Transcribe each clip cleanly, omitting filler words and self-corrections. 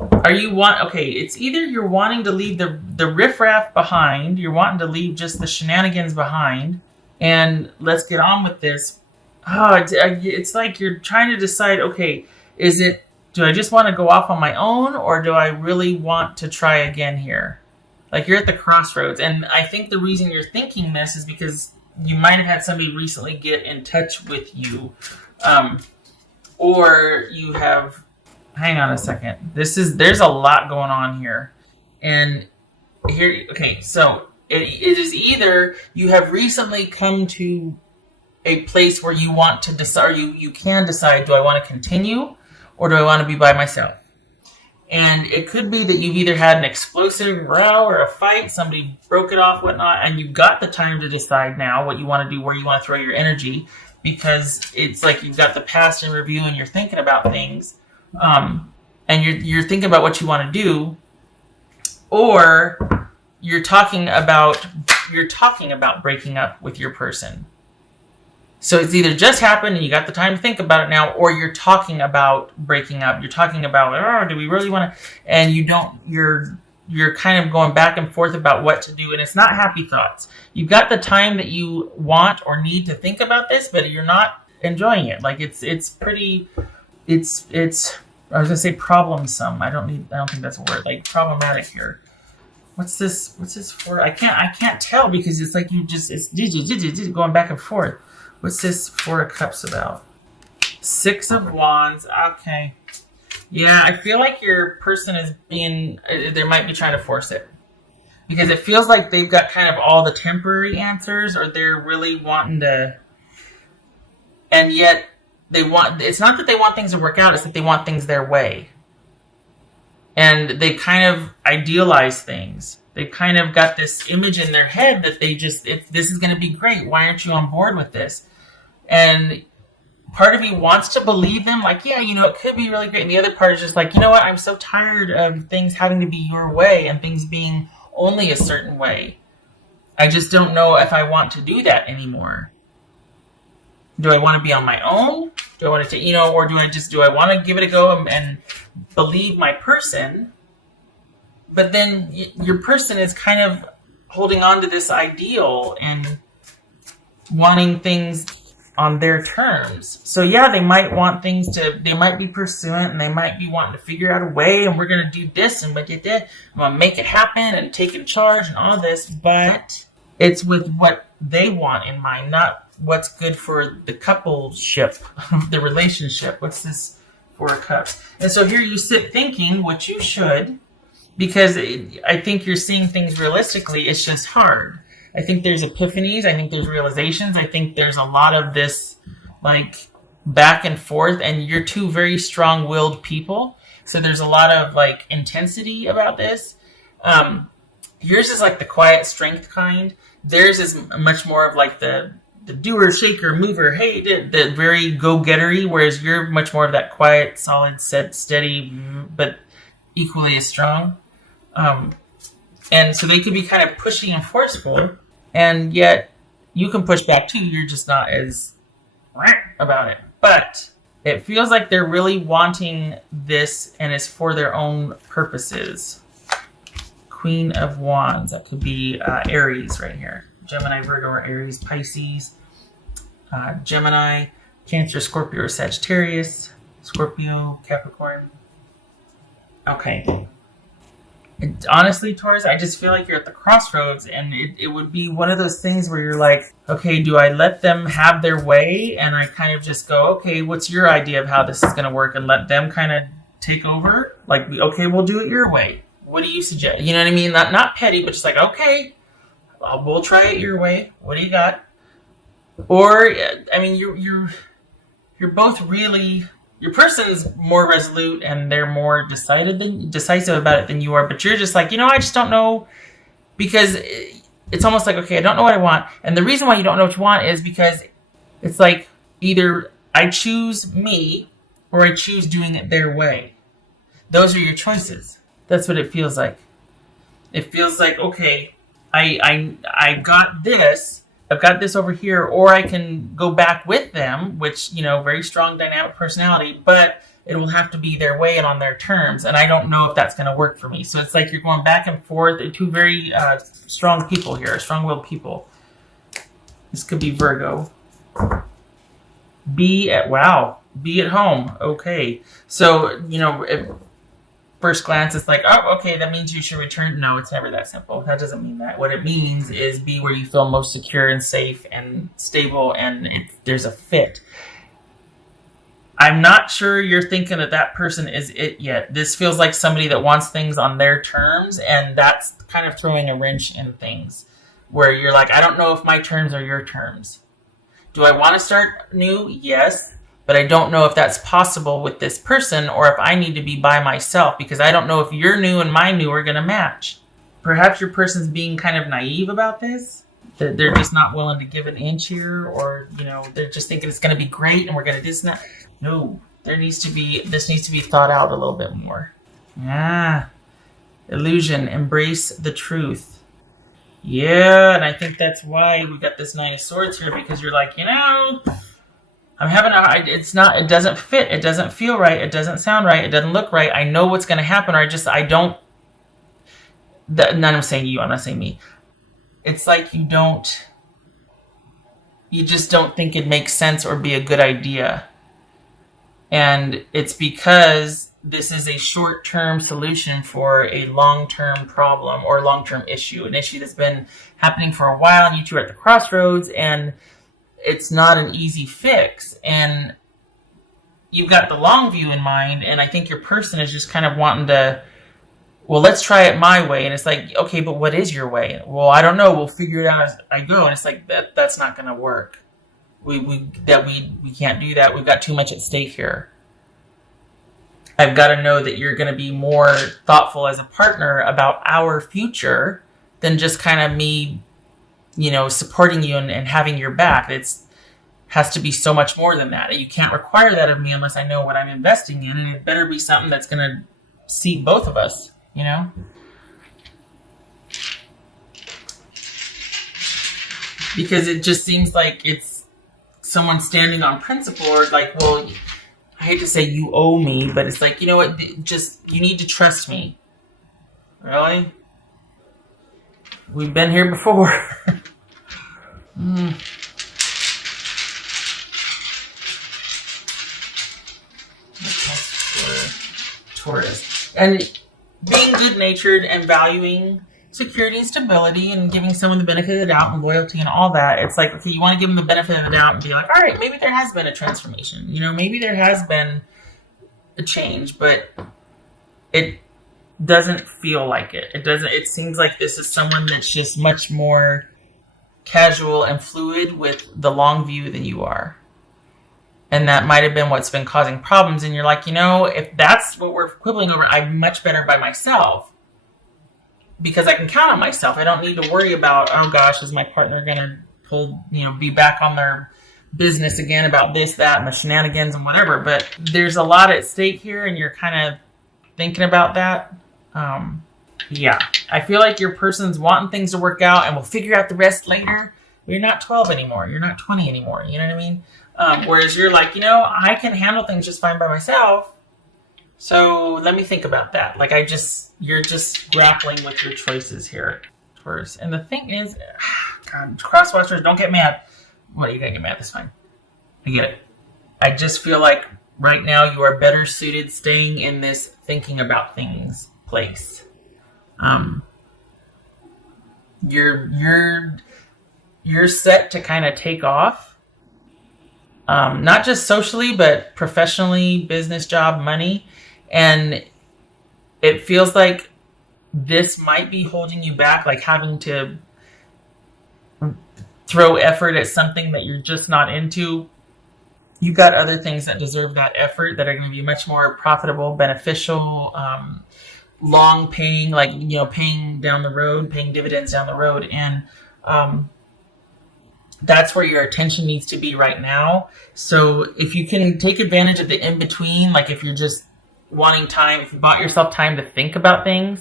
Okay, it's either you're wanting to leave the riffraff behind, you're wanting to leave just the shenanigans behind, and let's get on with this. It's like you're trying to decide, okay, do I just want to go off on my own, or do I really want to try again here? Like, you're at the crossroads, and I think the reason you're thinking this is because you might have had somebody recently get in touch with you, or you have. Hang on a second. There's a lot going on here, and here. Okay, so it is either you have recently come to a place where you want to decide, you can decide, do I want to continue, or do I want to be by myself? And it could be that you've either had an explosive row or a fight, somebody broke it off, whatnot, and you've got the time to decide now what you want to do, where you want to throw your energy, because it's like you've got the past in review and you're thinking about things, and you're thinking about what you want to do, or you're talking about breaking up with your person. So it's either just happened and you got the time to think about it now, or you're talking about breaking up. You're talking about, do we really want to? And you don't. You're kind of going back and forth about what to do, and it's not happy thoughts. You've got the time that you want or need to think about this, but you're not enjoying it. Like it's pretty. It's. I was gonna say problemsome. I don't think that's a word. Like problematic here. What's this for? I can't tell because it's like it's going back and forth. What's this Four of Cups about? Six of Wands. Okay. Yeah, I feel like your person is they might be trying to force it. Because it feels like they've got kind of all the temporary answers, or they're really wanting to. And yet, it's not that they want things to work out, it's that they want things their way. And they kind of idealize things. They've kind of got this image in their head that this is going to be great. Why aren't you on board with this? And part of you wants to believe them, like, yeah, it could be really great. And the other part is just like, you know what? I'm so tired of things having to be your way and things being only a certain way. I just don't know if I want to do that anymore. Do I want to be on my own? Do I want to take, or do I want to give it a go and believe my person? But then your person is kind of holding on to this ideal and wanting things on their terms. So yeah, they might want they might be pursuant and they might be wanting to figure out a way, and we're going to do this and I'm going to make it happen and take in charge and all this, but it's with what they want in mind, not what's good for the coupleship, the relationship. What's this Four of Cups? And so here you sit thinking, which you should, because I think you're seeing things realistically. It's just hard. I think there's epiphanies. I think there's realizations. I think there's a lot of this like back and forth, and you're two very strong-willed people. So there's a lot of like intensity about this. Yours is like the quiet strength kind. Theirs is much more of like the doer, shaker, mover, hey, the very go-gettery, whereas you're much more of that quiet, solid, steady, but equally as strong. And so they could be kind of pushy and forceful, and yet you can push back too. You're just not as about it. But it feels like they're really wanting this, and it's for their own purposes. Queen of Wands. That could be Aries right here. Gemini, Virgo, or Aries, Pisces. Gemini, Cancer, Scorpio, or Sagittarius. Scorpio, Capricorn. Okay. Honestly, Taurus, I just feel like you're at the crossroads, and it would be one of those things where you're like, okay, do I let them have their way? And I kind of just go, okay, what's your idea of how this is going to work? And let them kind of take over? Like, okay, we'll do it your way. What do you suggest? You know what I mean? Not petty, but just like, okay, we'll try it your way. What do you got? Or, I mean, you're both really... Your person's more resolute and they're more decisive about it than you are, but you're just like, I just don't know, because it's almost like, okay, I don't know what I want. And the reason why you don't know what you want is because it's like either I choose me or I choose doing it their way. Those are your choices. That's what it feels like. It feels like, okay, I got this. I've got this over here, or I can go back with them, which, very strong dynamic personality, but it will have to be their way and on their terms. And I don't know if that's going to work for me. So it's like you're going back and forth. Two very strong people here, strong-willed people. This could be Virgo. Be at home. Okay. So, at first glance, it's like, oh, okay, that means you should return. No, it's never that simple. That doesn't mean that. What it means is be where you feel most secure and safe and stable, and there's a fit. I'm not sure you're thinking that person is it yet. This feels like somebody that wants things on their terms, and that's kind of throwing a wrench in things where you're like, I don't know if my terms are your terms. Do I want to start new? Yes. But I don't know if that's possible with this person or if I need to be by myself because I don't know if your new and my new are going to match. Perhaps your person's being kind of naive about this. That they're just not willing to give an inch here, or, they're just thinking it's going to be great and we're going to do this and that. No, this needs to be thought out a little bit more. Illusion, embrace the truth. Yeah, and I think that's why we got this Nine of Swords here, because you're like, I'm having it doesn't fit, it doesn't feel right, it doesn't sound right, it doesn't look right, I know what's going to happen, or I'm saying you, I'm not saying me. It's like you just don't think it makes sense or be a good idea. And it's because this is a short-term solution for a long-term problem or long-term issue, an issue that's been happening for a while, and you two are at the crossroads, and it's not an easy fix. And you've got the long view in mind, and I think your person is just kind of wanting to, well, let's try it my way. And it's like, okay, but what is your way? Well, I don't know. We'll figure it out as I go. And it's like, that's not going to work. We can't do that. We've got too much at stake here. I've got to know that you're going to be more thoughtful as a partner about our future than just kind of me, supporting you and having your back. Has to be so much more than that. You can't require that of me unless I know what I'm investing in, and it better be something that's going to seat both of us, Because it just seems like it's someone standing on principle, or like, well, I hate to say you owe me, but it's like, you know what, you need to trust me. Really? We've been here before. Taurus. And being good-natured and valuing security and stability and giving someone the benefit of the doubt and loyalty and all that, it's like, okay, you want to give them the benefit of the doubt and be like, all right, maybe there has been a transformation. Maybe there has been a change, but it doesn't feel like it. It seems like this is someone that's just much more casual and fluid with the long view than you are. And that might have been what's been causing problems. And you're like, if that's what we're quibbling over, I'm much better by myself because I can count on myself. I don't need to worry about, oh gosh, is my partner going to be back on their business again about this, that, and the shenanigans and whatever. But there's a lot at stake here, and you're kind of thinking about that. I feel like your person's wanting things to work out and we'll figure out the rest later. You're not 12 anymore. You're not 20 anymore. You know what I mean? Whereas you're like, I can handle things just fine by myself. So let me think about that. Like you're just grappling with your choices here, Taurus. And the thing is, God, crosswatchers, don't get mad. What, you gotta get mad? That's fine. I get it. I just feel like right now you are better suited staying in this thinking about things place. You're set to kind of take off. Not just socially, but professionally, business, job, money. And it feels like this might be holding you back, like having to throw effort at something that you're just not into. You've got other things that deserve that effort that are going to be much more profitable, beneficial, long paying, like, paying down the road, paying dividends down the road. And, that's where your attention needs to be right now. So if you can take advantage of the in-between, like if you're just wanting time, if you bought yourself time to think about things,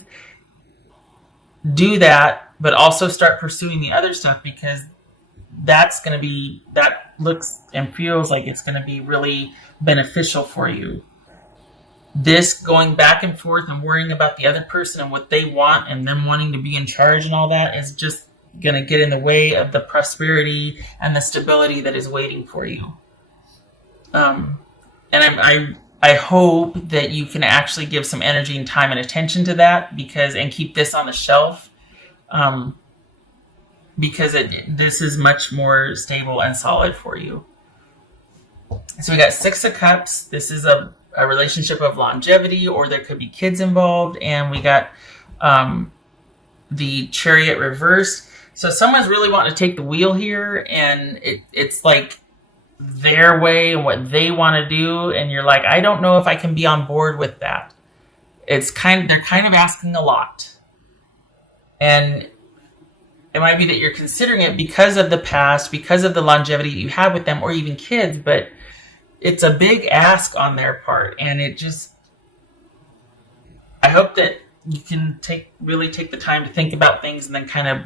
do that, but also start pursuing the other stuff, because that looks and feels like it's going to be really beneficial for you. this going back and forth and worrying about the other person and what they want and them wanting to be in charge and all that is just going to get in the way of the prosperity and the stability that is waiting for you. And I hope that you can actually give some energy and time and attention to that and keep this on the shelf, because this is much more stable and solid for you. So we got 6 of Cups. This is a relationship of longevity, or there could be kids involved. And we got the Chariot reversed. So someone's really wanting to take the wheel here, and it's like their way and what they want to do. And you're like, I don't know if I can be on board with that. They're kind of asking a lot. And it might be that you're considering it because of the past, because of the longevity you have with them, or even kids, but it's a big ask on their part. And I hope that you can really take the time to think about things and then kind of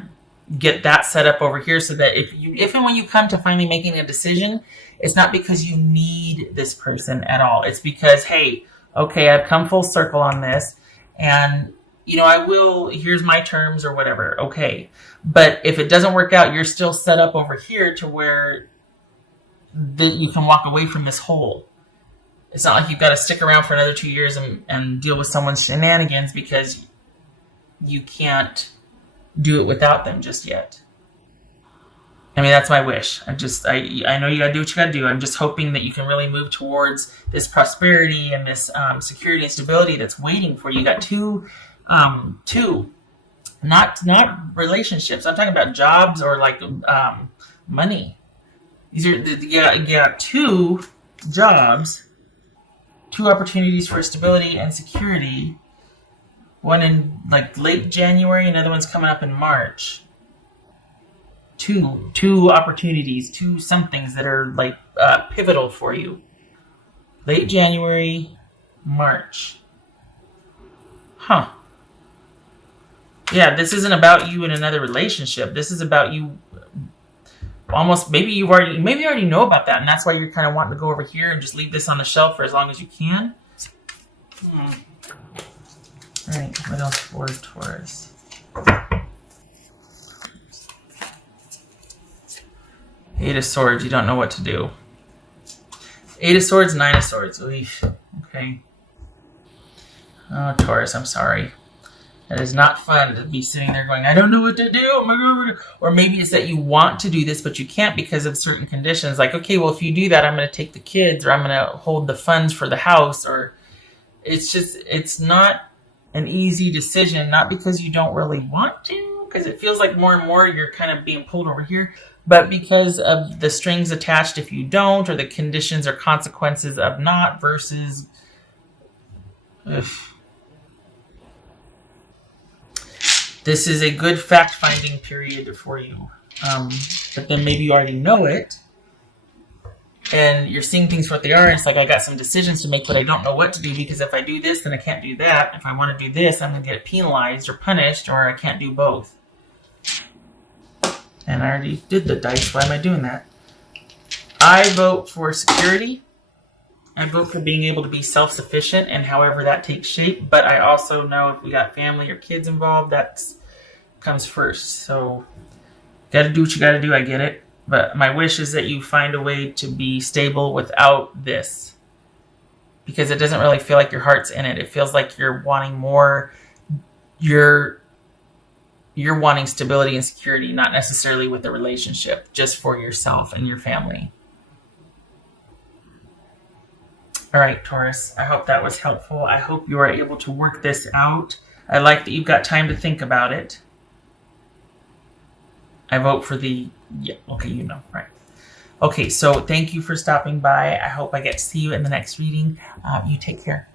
get that set up over here, so that if and when you come to finally making a decision, it's not because you need this person at all. It's because, hey, okay, I've come full circle on this, and here's my terms or whatever. Okay. But if it doesn't work out, you're still set up over here to where you can walk away from this hole. It's not like you've got to stick around for another 2 years and deal with someone's shenanigans because you can't do it without them just yet. I mean, that's my wish. I know you got to do what you got to do. I'm just hoping that you can really move towards this prosperity and this security and stability that's waiting for you. You got two, not relationships. I'm talking about jobs or like money. You got 2 jobs, 2 opportunities for stability and security. One in like late January, another one's coming up in March. Two opportunities, 2 somethings that are like pivotal for you. Late January, March. Huh. Yeah, this isn't about you in another relationship. This is about you. Almost, maybe you already know about that, and that's why you're kind of wanting to go over here and just leave this on the shelf for as long as you can. All right, what else for Taurus? Eight of Swords, you don't know what to do. 8 of Swords, 9 of Swords. Oof. Okay. Oh, Taurus, I'm sorry. It is not fun to be sitting there going, I don't know what to do. Oh my God. Or maybe it's that you want to do this, but you can't because of certain conditions. Like, okay, well, if you do that, I'm going to take the kids, or I'm going to hold the funds for the house. Or it's not an easy decision, not because you don't really want to, because it feels like more and more you're kind of being pulled over here, but because of the strings attached if you don't, or the conditions or consequences of not versus... Ugh. This is a good fact-finding period for you. But then maybe you already know it, and you're seeing things for what they are. It's like, I got some decisions to make, but I don't know what to do, because if I do this, then I can't do that. If I want to do this, I'm going to get penalized or punished, or I can't do both. And I already did the dice. Why am I doing that? I vote for security. I vote for being able to be self-sufficient, and however that takes shape. But I also know if we got family or kids involved, that comes first. So, got to do what you got to do. I get it. But my wish is that you find a way to be stable without this. Because it doesn't really feel like your heart's in it. It feels like you're wanting more. You're wanting stability and security, not necessarily with the relationship, just for yourself and your family. All right, Taurus, I hope that was helpful. I hope you are able to work this out. I like that you've got time to think about it. I vote for right. Okay, so thank you for stopping by. I hope I get to see you in the next reading. You take care.